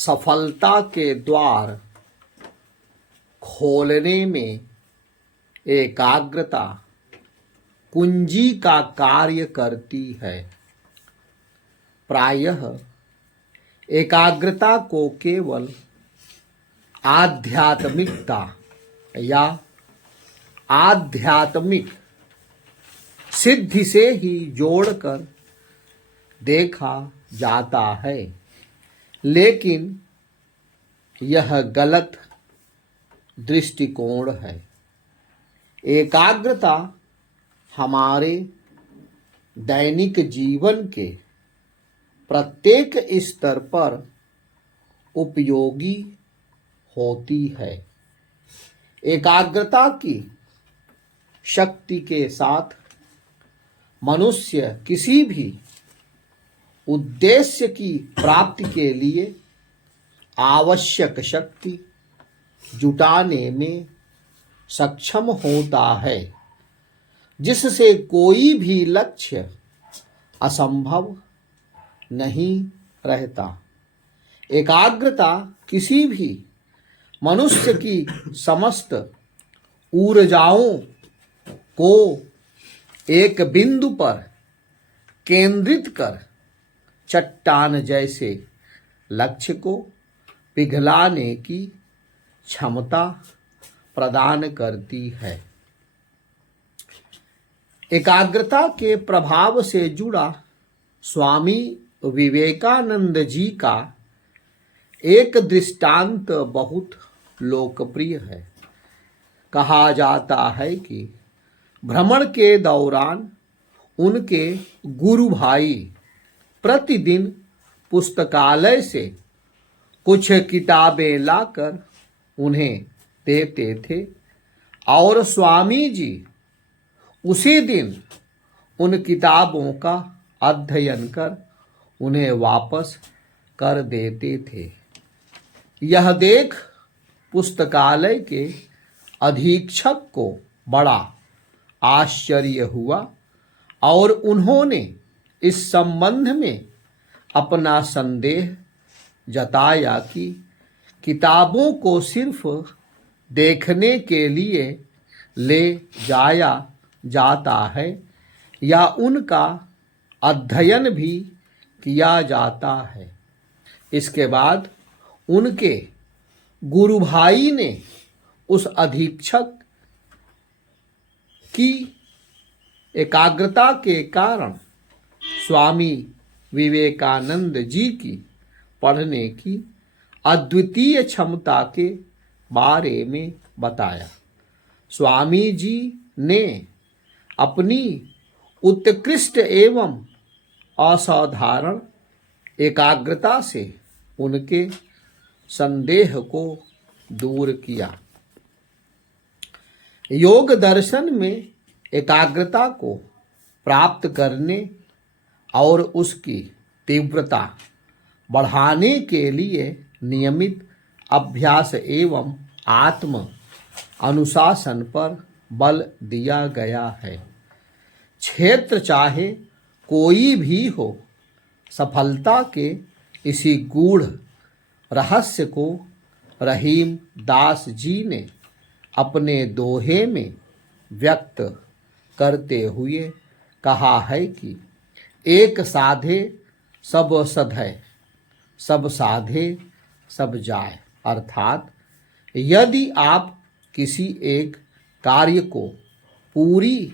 सफलता के द्वार खोलने में एकाग्रता कुंजी का कार्य करती है। प्रायः एकाग्रता को केवल आध्यात्मिकता या आध्यात्मिक सिद्धि से ही जोड़कर देखा जाता है, लेकिन यह गलत दृष्टिकोण है। एकाग्रता हमारे दैनिक जीवन के प्रत्येक स्तर पर उपयोगी होती है। एकाग्रता की शक्ति के साथ मनुष्य किसी भी उद्देश्य की प्राप्ति के लिए आवश्यक शक्ति जुटाने में सक्षम होता है, जिससे कोई भी लक्ष्य असंभव नहीं रहता। एकाग्रता किसी भी मनुष्य की समस्त ऊर्जाओं को एक बिंदु पर केंद्रित कर चट्टान जैसे लक्ष्य को पिघलाने की क्षमता प्रदान करती है। एकाग्रता के प्रभाव से जुड़ा स्वामी विवेकानंद जी का एक दृष्टांत बहुत लोकप्रिय है। कहा जाता है कि भ्रमण के दौरान उनके गुरु भाई प्रतिदिन पुस्तकालय से कुछ किताबें लाकर उन्हें देते थे और स्वामी जी उसी दिन उन किताबों का अध्ययन कर उन्हें वापस कर देते थे। यह देख पुस्तकालय के अधीक्षक को बड़ा आश्चर्य हुआ और उन्होंने इस संबंध में अपना संदेह जताया कि किताबों को सिर्फ देखने के लिए ले जाया जाता है या उनका अध्ययन भी किया जाता है। इसके बाद उनके गुरु भाई ने उस अधीक्षक की एकाग्रता के कारण स्वामी विवेकानंद जी की पढ़ने की अद्वितीय क्षमता के बारे में बताया। स्वामी जी ने अपनी उत्कृष्ट एवं असाधारण एकाग्रता से उनके संदेह को दूर किया। योग दर्शन में एकाग्रता को प्राप्त करने और उसकी तीव्रता बढ़ाने के लिए नियमित अभ्यास एवं आत्म अनुशासन पर बल दिया गया है। क्षेत्र चाहे कोई भी हो, सफलता के इसी गूढ़ रहस्य को रहीम दास जी ने अपने दोहे में व्यक्त करते हुए कहा है कि एक साधे सब सधै, सब साधे सब जाय। अर्थात यदि आप किसी एक कार्य को पूरी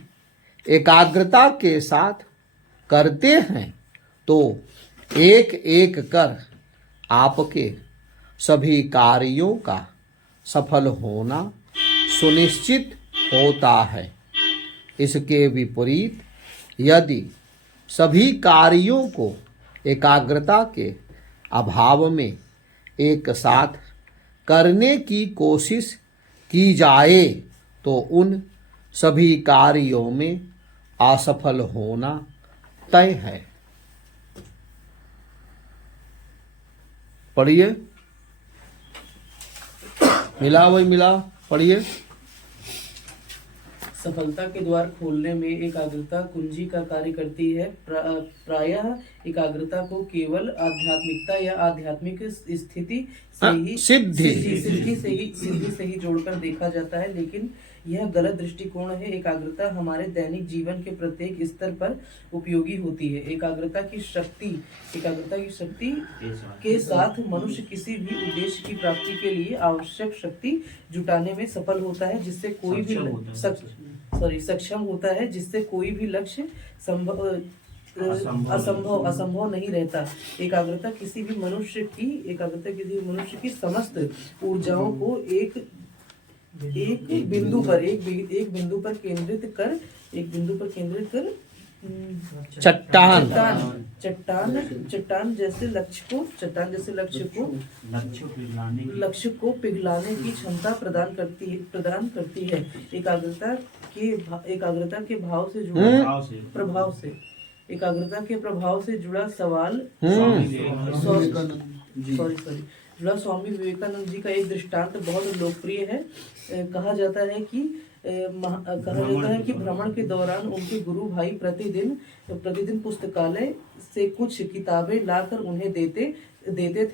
एकाग्रता के साथ करते हैं तो एक एक कर आपके सभी कार्यों का सफल होना सुनिश्चित होता है। इसके विपरीत यदि सभी कार्यों को एकाग्रता के अभाव में एक साथ करने की कोशिश की जाए तो उन सभी कार्यों में असफल होना तय है। पढ़िए, मिला वही मिला, पढ़िए। सफलता के द्वार खोलने में एकाग्रता कुंजी का कार्य करती है। प्रायः एकाग्रता को केवल आध्यात्मिकता या आध्यात्मिक स्थिति से ही सिद्धि। सिद्धि से ही जोड़कर देखा जाता है, लेकिन यह गलत दृष्टिकोण है। एकाग्रता हमारे दैनिक जीवन के प्रत्येक स्तर पर उपयोगी होती है। एकाग्रता की शक्ति के साथ मनुष्य किसी भी उद्देश्य की प्राप्ति के लिए आवश्यक शक्ति जुटाने में सफल होता है, जिससे कोई भी सक्षम होता है, जिससे कोई भी लक्ष्य असंभव नहीं रहता। एकाग्रता किसी भी मनुष्य की समस्त ऊर्जाओं को एक बिंदु पर केंद्रित कर चट्टान जैसे लक्ष्य को पिघलाने की क्षमता प्रदान करती है। एकाग्रता के प्रभाव से जुड़ा सवाल स्वामी विवेकानंद जी का एक दृष्टांत बहुत लोकप्रिय है। कहा जाता है कि भ्रमण के दौरान उनके गुरु भाई प्रतिदिन पुस्तकालय से कुछ किताबें लाकर उन्हें देते थे।